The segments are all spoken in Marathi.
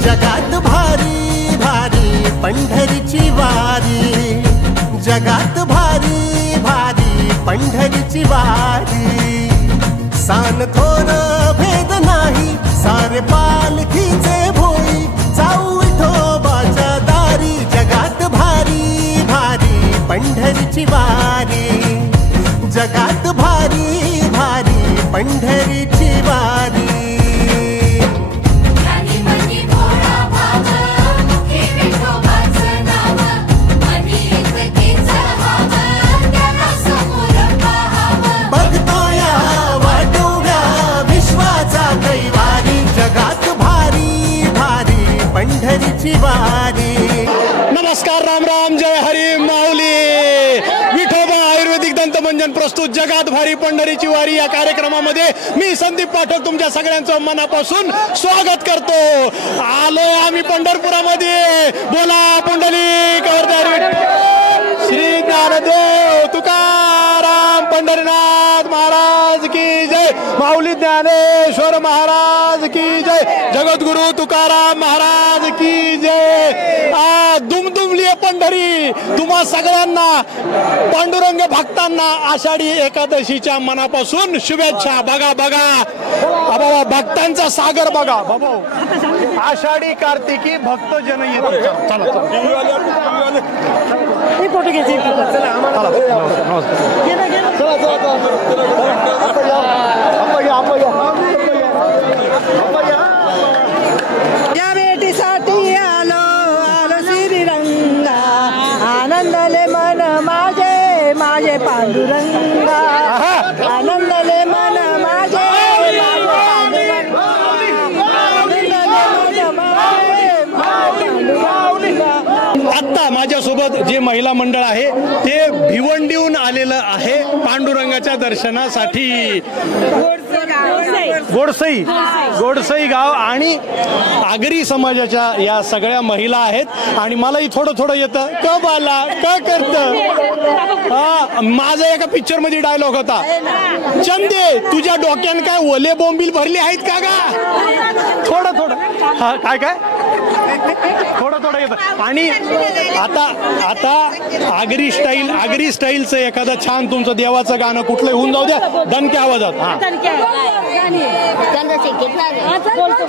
जगात भारी भारी पंढरीची वारी, जगात भारी भारी पंढरीची वारी, सान थोर भेद नाही सारे पालखीचे भोई, जाऊ विठोबाच्या दारी, जगात भारी भारी पंढरीची वारी, जगात भारी भारी पंढरीची वारी। नमस्कार, राम राम, जय हरी माऊली। विठोबा आयुर्वेदिक दंतमंजन प्रस्तुत जगात भारी पंढरीची वारी या कार्यक्रमामध्ये मी संदीप पाठक तुमच्या सगळ्यांचं मनापासून स्वागत करतो। आलो आम्ही पंढरपुरामध्ये, बोला पुंडलिक श्री ज्ञानदेव तुकाराम पंढरीनाथ महाराज की जय, माऊली ज्ञानेश्वर महाराज की जय, जगद्गुरु तुकाराम महाराज की जय। दुमदुमली पंढरी तुम्हा सगळ्यांना, पांडुरंग भक्तांना आषाढी एकादशीच्या मनापासून शुभेच्छा। बघा बघा बाबा, भक्तांचा सागर बघा बाबा, आषाढी कार्तिकी भक्त जन येतात। चला या भेटीसाठी आलो आलो श्रीरंगा, आनंदले मन माझे माझे पांडुरंगा, आनंदले मन माझे आता माझ्यासोबत जे महिला मंडळ आहे ते भिवंडीहून आलेलं आहे पांडुरंगाच्या दर्शनासाठी। गोडसई गाव आणि आगरी समाजाच्या या सगळ्या महिला आहेत आणि मलाही थोडं थोडं येतं क बाला का करत। माझा एका पिक्चर मध्ये डायलॉग होता, चंदे तुझ्या डोक्यान काय ओले बोंबील भरली आहेत का गा? थोडं थोडं काय काय थोडं थोडं येतं। आणि आता आगरी स्टाईलचं एखादं छान तुमचं देवाचं गाणं कुठलं होऊन जाऊ द्या, दणक्या आवाजात।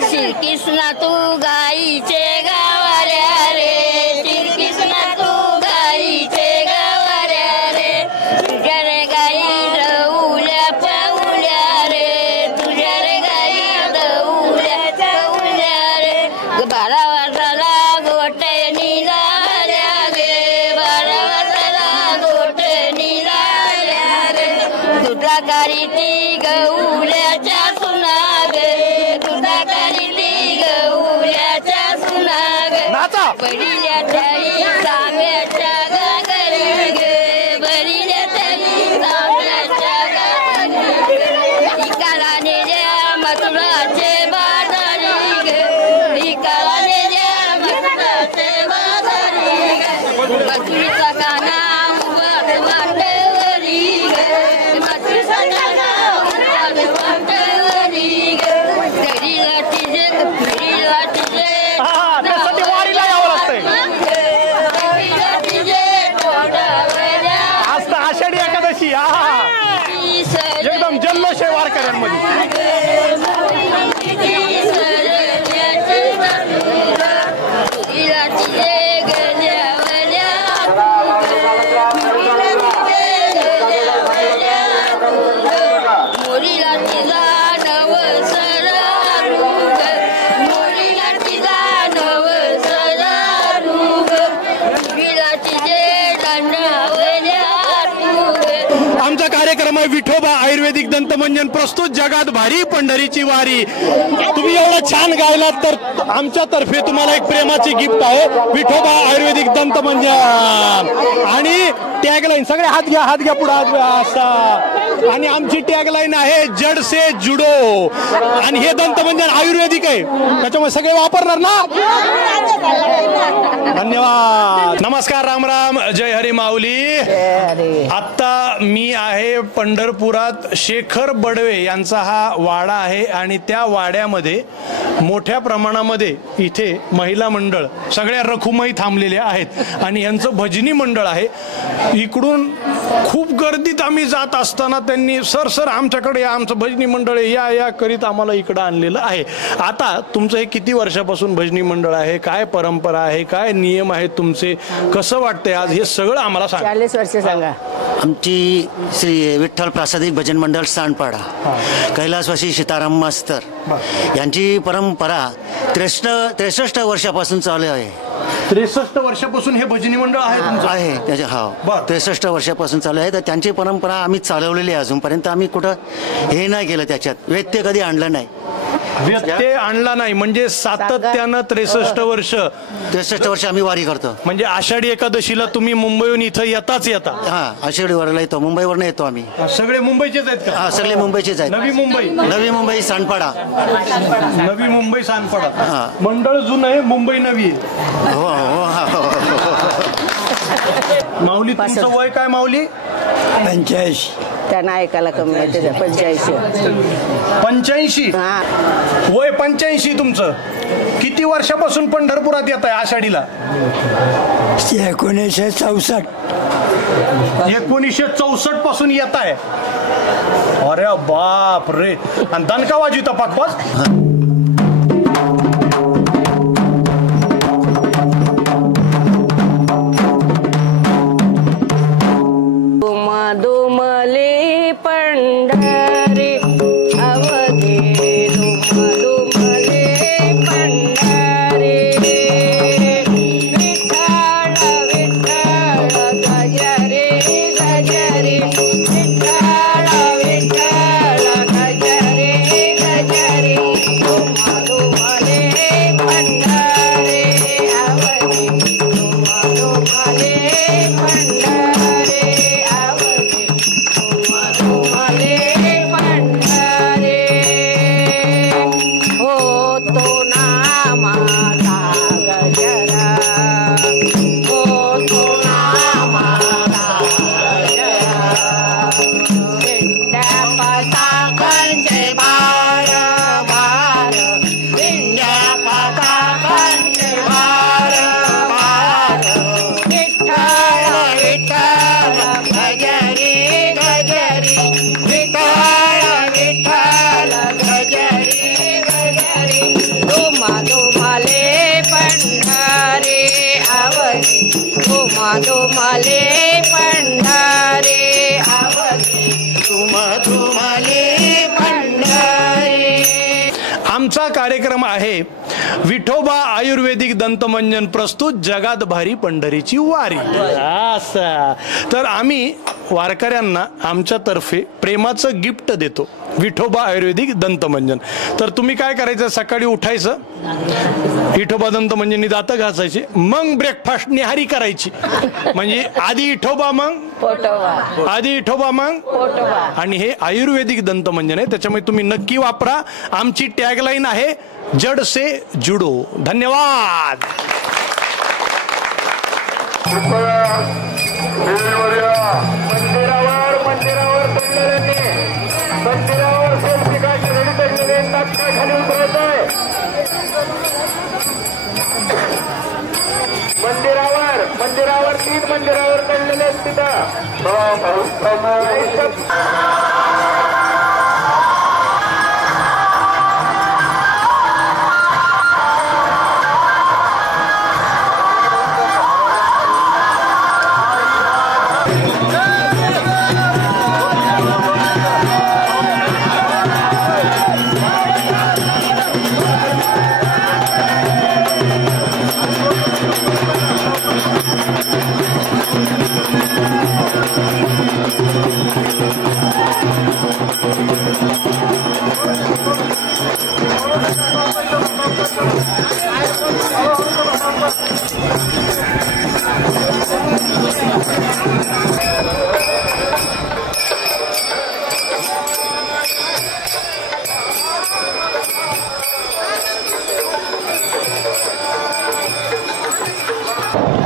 श्री कृष्णा तू गाईचे गावाऱ्या रे, श्री कृष्णा तू गाईचे गावाऱ्या रे, तुझ्या रे गाई रवल्या पाऊल्या रे, तुझ्या रे गाई रवल्या पाऊल्या रे, 12 वर्षाला गोटे निघाल्या गे, 12 वर्षाला गोटे निघाल्या रे, तुझा कारी ती गौल्याच्या सुना गे, तुझा कारी ती गौल्याच्या सुना गे, बडील्या थाळी तांब्याच्या गागरी गे, बडील्या थाळी तांब्याच्या गागरी गे, इकाला नेल्या मथुराचे बाजारी गे, इकाला नेल्या मथुराचे बाजारी गे, मथुरीचा गाणा उभा वाटेवरी गे, मथुरीचा गाणा उभा वाटेवरी गे, घरीला तिजे घरीला तिजे वारीला यावं लागतंय। आज तर आषाढी एकादशी एकदम जल्लोष आहे वारकऱ्यांमध्ये। आमचा कार्यक्रम आहे विठोबा आयुर्वेदिक दंतमंजन प्रस्तुत जगात भारी पंढरीची वारी। तुम्ही एवढं छान गायलात तर आमच्या तर्फे तुम्हाला एक प्रेमाची गिफ्ट आहे, विठोबा आयुर्वेदिक दंतमंजन। आणि टॅगलाईन सगळे हात घ्या पुढे हात घ्या, असा आणि आमची टॅगलाईन आहे जड से जुडो. आणि हे दंतमंजन आयुर्वेदिक आहे, त्याच्यामुळे सगळे वापरणार ना. धन्यवाद. नमस्कार, राम राम, जय हरी माऊली. आता मी आहे पंढरपुरात. शेखर बडवे यांचा हा वाडा आहे आणि त्या वाड्यामध्ये मोठ्या प्रमाणामध्ये इथे महिला मंडळ सगळ्या रखुमाई थांबलेल्या आहेत आणि यांचं भजनी मंडळ आहे. इकडून खूप गर्दीत आम्ही जात असताना त्यांनी सर आमच्याकडे या, आमचं भजनी मंडळ आहे, या करीत आम्हाला इकडं आणलेलं आहे. आता तुमचं हे किती वर्षापासून भजनी मंडळ आहे, काय परंपरा आहे, काय नियम आहेत तुमचे, कसं वाटतंय आज, हे सगळं आम्हाला सांगा. 40 वर्ष सांगा. आमची श्री विठ्ठल प्रासादिक भजन मंडळ सांडपाडा, कैलासवासी सीताराम मास्तर यांची परंपरा 63 वर्षापासून चालू आहे. 63 वर्षापासून हे भजनी मंडळ आहे त्याच्या. हा, 63 वर्षापासून चालू आहे. तर त्यांची परंपरा आम्ही चालवलेली आहे. अजूनपर्यंत आम्ही कुठं हे नाही केलं, त्याच्यात व्यत्यय कधी आणलं नाही. व्यत्यय आणला नाही म्हणजे सातत्यानं 63 वर्ष आम्ही वारी करतो. म्हणजे आषाढी एकादशीला तुम्ही मुंबईहून इथं येता. हा, आषाढी वारीला येतो, मुंबईवरून येतो आम्ही. सगळे मुंबईचेच आहेत का? हा, सगळे मुंबईचेच आहेत. नवी मुंबई सांडपाडा. नवी मुंबई सांडपाडा. मंडळ जुनं आहे, मुंबई नवी. हो. माऊली, तुमचं वय काय माऊली? 85. त्यांना ऐकायला कमी आहे, 85. वय 85 तुमचं. किती वर्षापासून पंढरपुरात येत आहे आषाढीला? 1964. 1964 पासून येत आहे. अरे बाप रे. आणि दणका वाजविता पाकपास. दुमले पंढरी अवघे, दुमले पंढरी. विठ्ठल विठ्ठल गजरे गजरे, विठ्ठल विठ्ठल गजरे गजरे. दुमले पंढरी अवघे, दुमले पंढरी अवघे, दुमले पंढरी. होतो नामाचा गजरा, होतो नामाचा गजरा. विंध्या पताकांचे भार भार, विंध्या पताकांचे भार भार. विठ्ठल विठ्ठल गजरी गजरी, विठ्ठल विठ्ठल गजरी गजरी. दुमले पंढरी अवघे, दुमले पंढरी अवघे, दुमले पंढरी. आमचा कार्यक्रम आहे विठोबा आयुर्वेदिक दंतमंजन प्रस्तुत जगात भारी पंढरीची वारी. असा तर आम्ही वारकऱ्यांना आमच्यातर्फे प्रेमाचं गिफ्ट देतो, विठोबा आयुर्वेदिक दंतमंजन. तर तुम्ही काय करायचं, सकाळी उठायचं, विठोबा दंतमंजननी दातं घासायची, मग ब्रेकफास्ट निहारी करायची. म्हणजे आधी विठोबा मग आणि हे आयुर्वेदिक दंतमंजन आहे, त्याच्यामुळे तुम्ही नक्की वापरा. आमची टॅगलाईन आहे जड से जुडो. धन्यवाद. मंदिरावर 3 मंदिरावर चढलेले आहेत तिथं.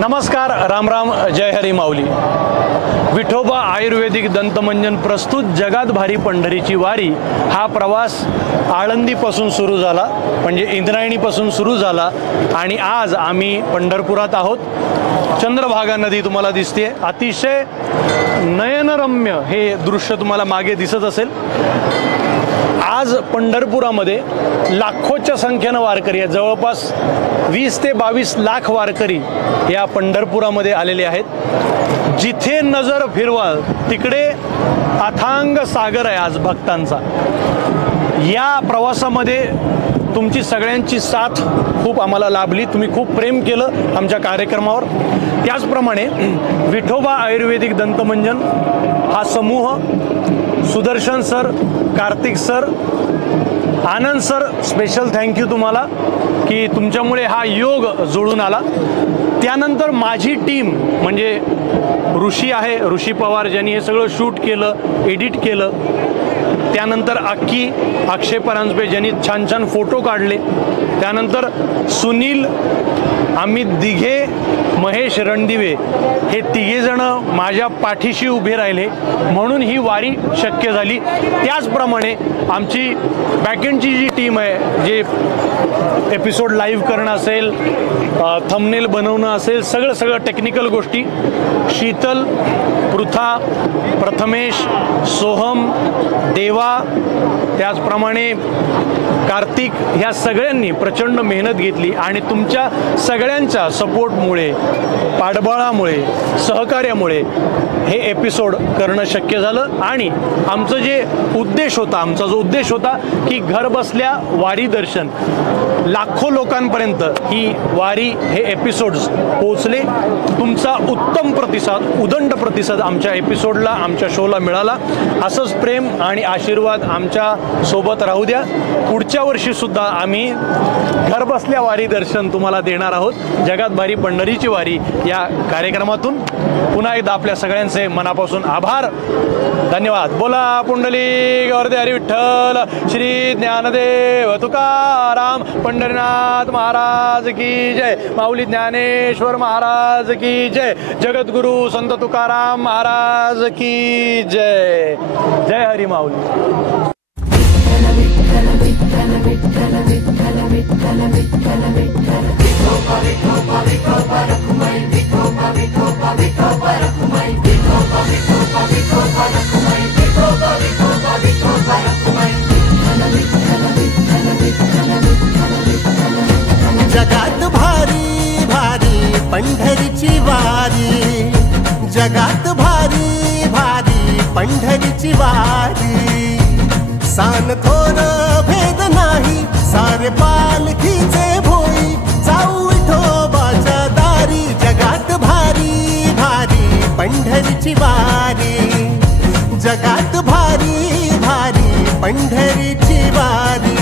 नमस्कार, राम राम, जय हरी माऊली. विठोबा आयुर्वेदिक दंतमंजन प्रस्तुत जगात भारी पंढरीची वारी हा प्रवास आळंदीपासून सुरू झाला, म्हणजे इंद्रायणीपासून सुरू झाला आणि आज आम्ही पंढरपुरात आहोत. चंद्रभागा नदी तुम्हाला दिसते. अतिशय नयनरम्य हे दृश्य तुम्हाला मागे दिसत असेल. आज पंढरपुरामध्ये लाखोच्या संख्येनं वारकरी आहेत. जवळपास 20 ते 22 लाख वारकरी या पंढरपुरामध्ये आलेले आहेत. जिथे नजर फिरवाल तिकडे अथांग सागर आहे आज भक्तांचा. या प्रवासामध्ये तुमची सगळ्यांची साथ खूप आम्हाला लाभली. तुम्ही खूप प्रेम केलं आमच्या कार्यक्रमावर. त्याचप्रमाणे विठोबा आयुर्वेदिक दंतमंजन हा समूह, सुदर्शन सर, कार्तिक सर, आनंद सर, स्पेशल थँक्यू तुम्हाला की तुमच्यामुळे हा योग जुळून आला. त्यानंतर माझी टीम म्हणजे ऋषी आहे, ऋषी पवार, ज्यांनी हे सगळं शूट केलं, एडिट केलं. त्यानंतर अक्की, अक्षय परांजपे, ज्यांनी छान छान फोटो काढले. त्यानंतर सुनील, अमित दिघे, महेश रणदिवे हे तिघेजण माझ्या पाठीशी उभे राहिले, म्हणून ही वारी शक्य झाली. त्याचप्रमाणे आमची बॅकएंडची जी टीम आहे, जे एपिसोड लाईव्ह करणं असेल, थंबनेल बनवणं असेल, सगळं टेक्निकल गोष्टी, शीतल, पृथा, प्रथमेश, सोहम, देवा, त्याचप्रमाणे कार्तिक, ह्या सगळ्यांनी प्रचंड मेहनत घेतली आणि तुमच्या सगळ्यांच्या सपोर्टमुळे, पाठबळामुळे, सहकार्यामुळे हे एपिसोड करणं शक्य झालं. आणि आमचं जे उद्देश होता, आमचा जो उद्देश होता की घर बसल्या वारी दर्शन, लाखो लोकांपर्यंत ही वारी, हे एपिसोड्स पोहोचले. तुमचा उत्तम प्रतिसाद, उदंड प्रतिसाद आमच्या एपिसोडला, आमच्या शोला मिळाला. असंच प्रेम आणि आशीर्वाद आमच्या सोबत राहू द्या. पुढच्या वर्षी सुद्धा आम्ही घरबसल्या वारी दर्शन तुम्हाला देणार आहोत. जगात भारी पंढरीची वारी या कार्यक्रमातून पुन्हा एकदा आपल्या सगळ्यांचे मनापासून आभार, धन्यवाद. बोला पुंडलिक वरदे हरी विठ्ठल, श्री ज्ञानदेव तुकाराम, पंढरीनाथ महाराज की जय, माऊली ज्ञानेश्वर महाराज की जय, जगद्गुरु संत तुकाराम महाराज की जय. जय हरी माऊली. जगात भारी भारी पंढरीची वारी, जगात भारी भारी पंढरीची वारी. सान थोर भेद नाही, सारे पालखीचे भोई, जाऊ विठोबाच्या दारी. जगात भारी भारी पंढरीची वारी, जगात भारी भारी पंढरीची वारी.